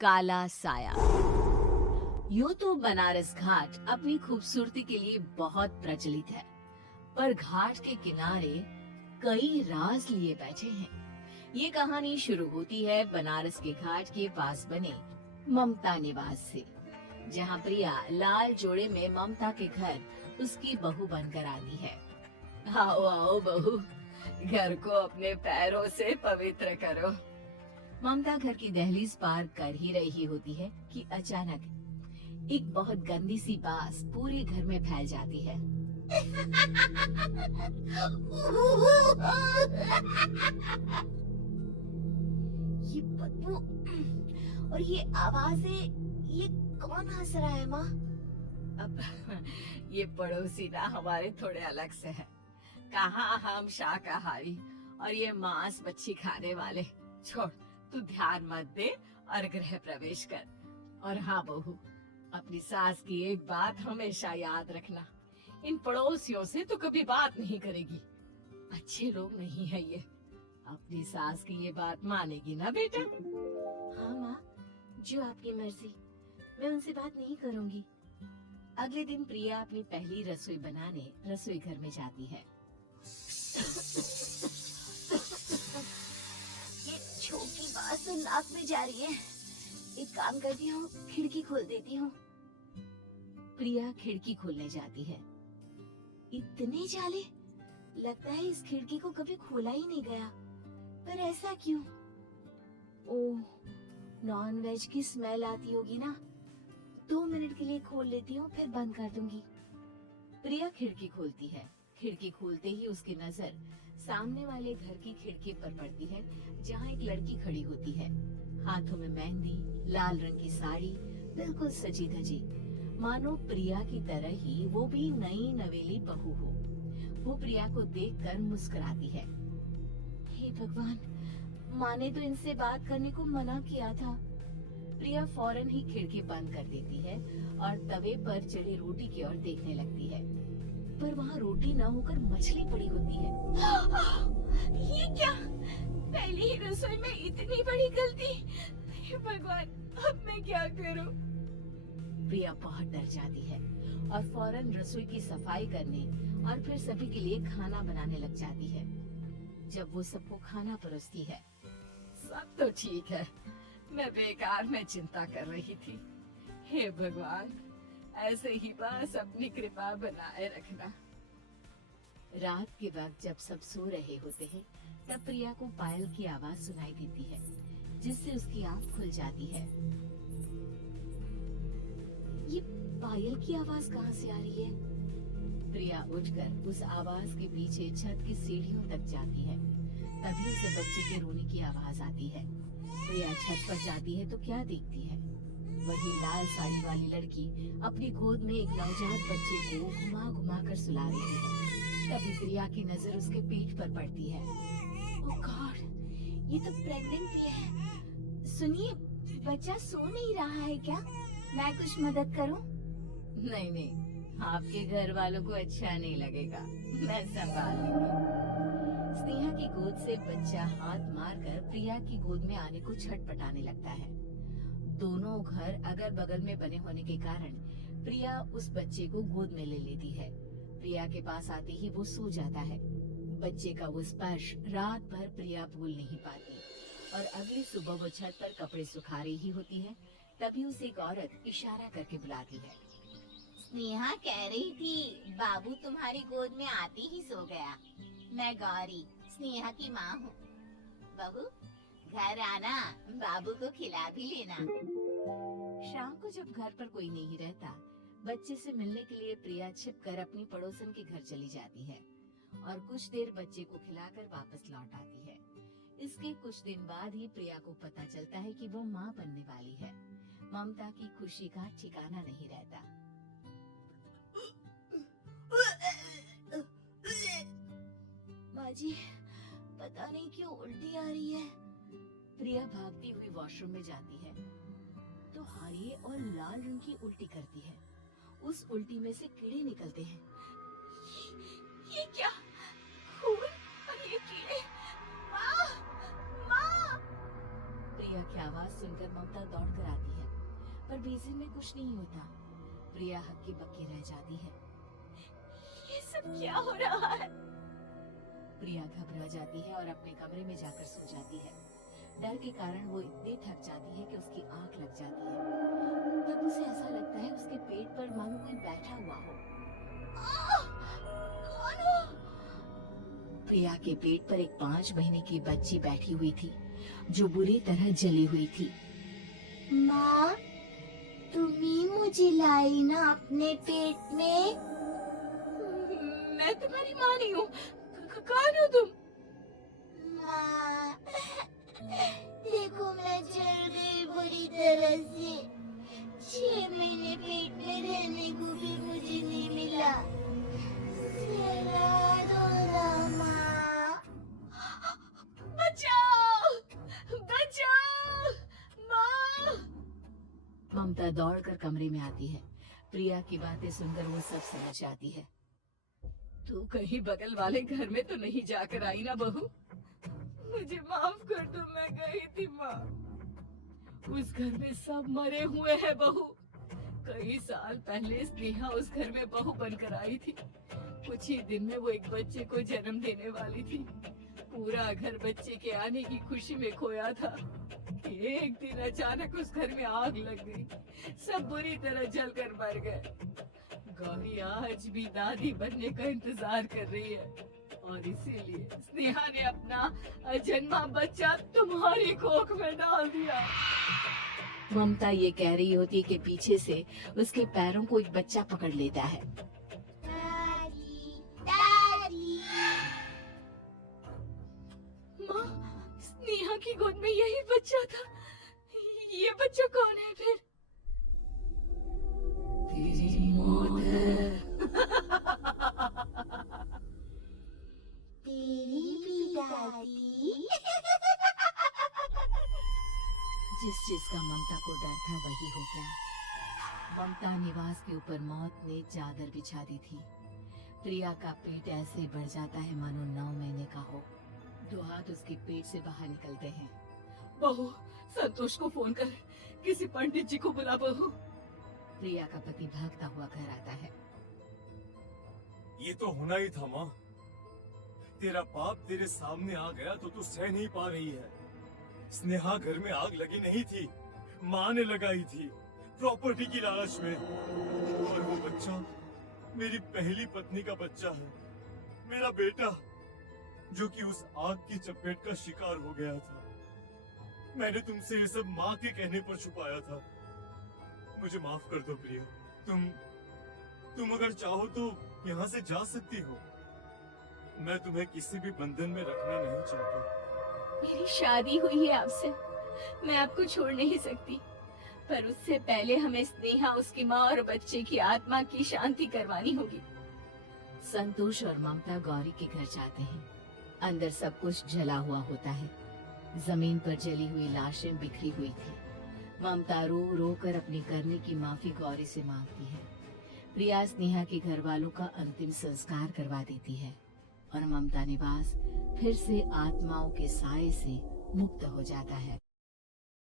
काला साया। यूं तो बनारस घाट अपनी खूबसूरती के लिए बहुत प्रचलित है, पर घाट के किनारे कई राज लिए बैठे हैं। ये कहानी शुरू होती है बनारस के घाट के पास बने ममता निवास से, जहाँ प्रिया लाल जोड़े में ममता के घर उसकी बहू बनकर आती है। आओ आओ बहू, घर को अपने पैरों से पवित्र करो। ममता घर की दहलीज पार कर ही रही होती है कि अचानक एक बहुत गंदी सी बास पूरे घर में फैल जाती है। ये बदबू और ये आवाजें, ये कौन हंस रहा है माँ? अब ये पड़ोसी ना हमारे थोड़े अलग से है। कहाँ हम शाकाहारी और ये मांस मच्छी खाने वाले। छोड़, तू ध्यान मत दे और गृह प्रवेश कर। और हाँ बहू, अपनी सास की एक बात हमेशा याद रखना, इन पड़ोसियों से तो कभी बात नहीं करेगी। अच्छे लोग नहीं है ये। अपनी सास की ये बात मानेगी ना बेटा? हाँ माँ, जो आपकी मर्जी, मैं उनसे बात नहीं करूँगी। अगले दिन प्रिया अपनी पहली रसोई बनाने रसोई घर में जाती है। ये छोटी बात तो नाक में जा रही है। एक काम करती हूँ, खिड़की खोल देती हूँ। प्रिया खिड़की खोलने जाती है। इतने जाले, लगता है इस खिड़की को कभी खोला ही नहीं गया। पर ऐसा क्यों? ओह, नॉन वेज की स्मेल आती होगी ना। 2 मिनट के लिए खोल लेती हूँ, फिर बंद कर दूंगी। प्रिया खिड़की खोलती है। खिड़की खोलते ही उसकी नजर सामने वाले घर की खिड़की पर पड़ती है, जहाँ एक लड़की खड़ी होती है। हाथों में मेहंदी, लाल रंग की साड़ी, बिल्कुल सजी धजी, मानो प्रिया की तरह ही वो भी नई नवेली बहू हो। वो प्रिया को देखकर मुस्कुराती है। हे भगवान, माँ ने तो इनसे बात करने को मना किया था। प्रिया फौरन ही खिड़की बंद कर देती है और तवे पर चढ़ी रोटी की ओर देखने लगती है, पर वहाँ रोटी न होकर मछली पड़ी होती है। ये क्या? पहली ही रसोई में इतनी बड़ी गलती! हे भगवान, अब मैं क्या करूं? प्रिया बहुत डर जाती है और फौरन रसोई की सफाई करने और फिर सभी के लिए खाना बनाने लग जाती है। जब वो सबको खाना परोसती है, सब तो ठीक है, मैं बेकार में चिंता कर रही थी। हे भगवान, ऐसे ही बस अपनी कृपा बनाए रखना। रात के वक्त जब सब सो रहे होते हैं, तब प्रिया को पायल की आवाज सुनाई देती है, जिससे उसकी आंख खुल जाती है। ये पायल की आवाज कहाँ से आ रही है? प्रिया उठकर उस आवाज के पीछे छत की सीढ़ियों तक जाती है। तभी उसे बच्चे के रोने की आवाज आती है। प्रिया छत पर जाती है तो क्या देखती है? वही लाल साड़ी वाली लड़की अपनी गोद में एक नवजात बच्चे को घुमा घुमा कर सुला रही है। तभी प्रिया की नजर उसके पीठ पर पड़ती है। ओह गॉड, ये तो प्रेग्नेंट भी है। सुनिए, बच्चा सो नहीं रहा है क्या? मैं कुछ मदद करूं? नहीं नहीं, आपके घर वालों को अच्छा नहीं लगेगा, मैं संभाल लूंगी। स्नेहा की गोद से बच्चा हाथ मारकर प्रिया की गोद में आने को छटपटाने लगता है। दोनों घर अगल बगल में बने होने के कारण प्रिया उस बच्चे को गोद में ले लेती है। प्रिया के पास आते ही वो सो जाता है। बच्चे का वो स्पर्श रात भर प्रिया भूल नहीं पाती और अगली सुबह वो छत पर कपड़े सुखा रही होती है, तभी उसे एक औरत इशारा करके बुलाती है। स्नेहा कह रही थी बाबू तुम्हारी गोद में आते ही सो गया। मैं गौरी, स्नेहा की माँ हूँ। बहू, घर आना, बाबू को खिला भी लेना। शाम को जब घर पर कोई नहीं रहता, बच्चे से मिलने के लिए प्रिया छिपकर अपनी पड़ोसन के घर चली जाती है और कुछ देर बच्चे को खिलाकर वापस लौट आती है। इसके कुछ दिन बाद ही प्रिया को पता चलता है कि वो माँ बनने वाली है। ममता की खुशी का ठिकाना नहीं रहता। माँ जी, पता नहीं क्यों उल्टी आ रही है। प्रिया भागती हुई वॉशरूम में जाती है तो हरी और लाल रंग की उल्टी करती है। उस उल्टी में से कीड़े निकलते हैं। ये क्या? खून और ये कीड़े! माँ! माँ! प्रिया की आवाज आवाज सुनकर ममता दौड़कर आती है, पर बेसिन में कुछ नहीं होता। प्रिया हक्की बक्की रह जाती है। ये सब क्या हो रहा है? प्रिया घबरा जाती है और अपने कमरे में जाकर सो जाती है। डर के कारण वो इतनी थक जाती है कि उसकी आंख लग जाती है। तब उसे ऐसा लगता है उसके पेट पर मानो कोई बैठा हुआ हो। कौन हो? प्रिया के पेट पर एक 5 महीने की बच्ची बैठी हुई थी, जो बुरी तरह जली हुई थी। माँ, तुम ही मुझे लाई ना अपने पेट में? मैं तुम्हारी माँ नहीं हूँ। कौन हो तुम? माँ, देखो मैं जल गई बुरी तरह से। 6 महीने पेट में रहने को भी मुझे नहीं मिला। जला दो ना माँ। बचाओ! बचाओ! माँ! ममता दौड़कर कमरे में आती है। प्रिया की बातें सुनकर वो सब समझ जाती है। तू कहीं बगल वाले घर में तो नहीं जाकर आई ना बहू? मुझे माफ कर दो, मैं गई थी माँ। उस घर में सब मरे हुए हैं बहू। कई साल पहले स्नेहा उस घर में बहू बनकर आई थी। कुछ ही दिन में वो एक बच्चे को जन्म देने वाली थी। पूरा घर बच्चे के आने की खुशी में खोया था। एक दिन अचानक उस घर में आग लग गई। सब बुरी तरह जलकर मर गए। गौरी आज भी दादी बनने का इंतजार कर रही है और इसीलिए स्नेहा ने अपना अजन्मा बच्चा तुम्हारी कोख में डाल दिया। ममता ये कह रही होती कि पीछे से उसके पैरों को एक बच्चा पकड़ लेता है। दादी, दादी। माँ, स्नेहा की गोद में यही बच्चा था। ये बच्चा कौन है फिर? तेरी मौत है। तेरी भी दादी। जिस चीज का ममता को डर था वही हो गया। ममता निवास के ऊपर मौत ने चादर बिछा दी थी। प्रिया का पेट ऐसे बढ़ जाता है मानो 9 महीने का हो। 2 हाथ उसके पेट से बाहर निकलते हैं। बहू, संतोष को फोन कर, किसी पंडित जी को बुला बहू। प्रिया का पति भागता हुआ घर आता है। ये तो होना ही था माँ। तेरा बाप तेरे सामने आ गया तो तू सह नहीं पा रही है। स्नेहा घर में आग लगी नहीं थी, माँ ने लगाई थी, प्रॉपर्टी की लालच में। और वो बच्चा मेरी पहली पत्नी का बच्चा है, मेरा बेटा, जो कि उस आग की चपेट का शिकार हो गया था। मैंने तुमसे ये सब माँ के कहने पर छुपाया था। मुझे माफ कर दो प्रिया। तुम अगर चाहो तो यहाँ से जा सकती हो। मैं तुम्हें किसी भी बंधन में रखना नहीं चाहता। मेरी शादी हुई है आपसे, मैं आपको छोड़ नहीं सकती, पर उससे पहले हमें स्नेहा, उसकी माँ और बच्चे की आत्मा की शांति करवानी होगी। संतोष और ममता गौरी के घर जाते हैं। अंदर सब कुछ जला हुआ होता है। जमीन पर जली हुई लाशें बिखरी हुई थी। ममता रो रो कर अपनी करने की माफी गौरी से मांगती है। प्रिया स्नेहा के घर वालों का अंतिम संस्कार करवा देती है और ममता निवास फिर से आत्माओं के साए से मुक्त हो जाता है।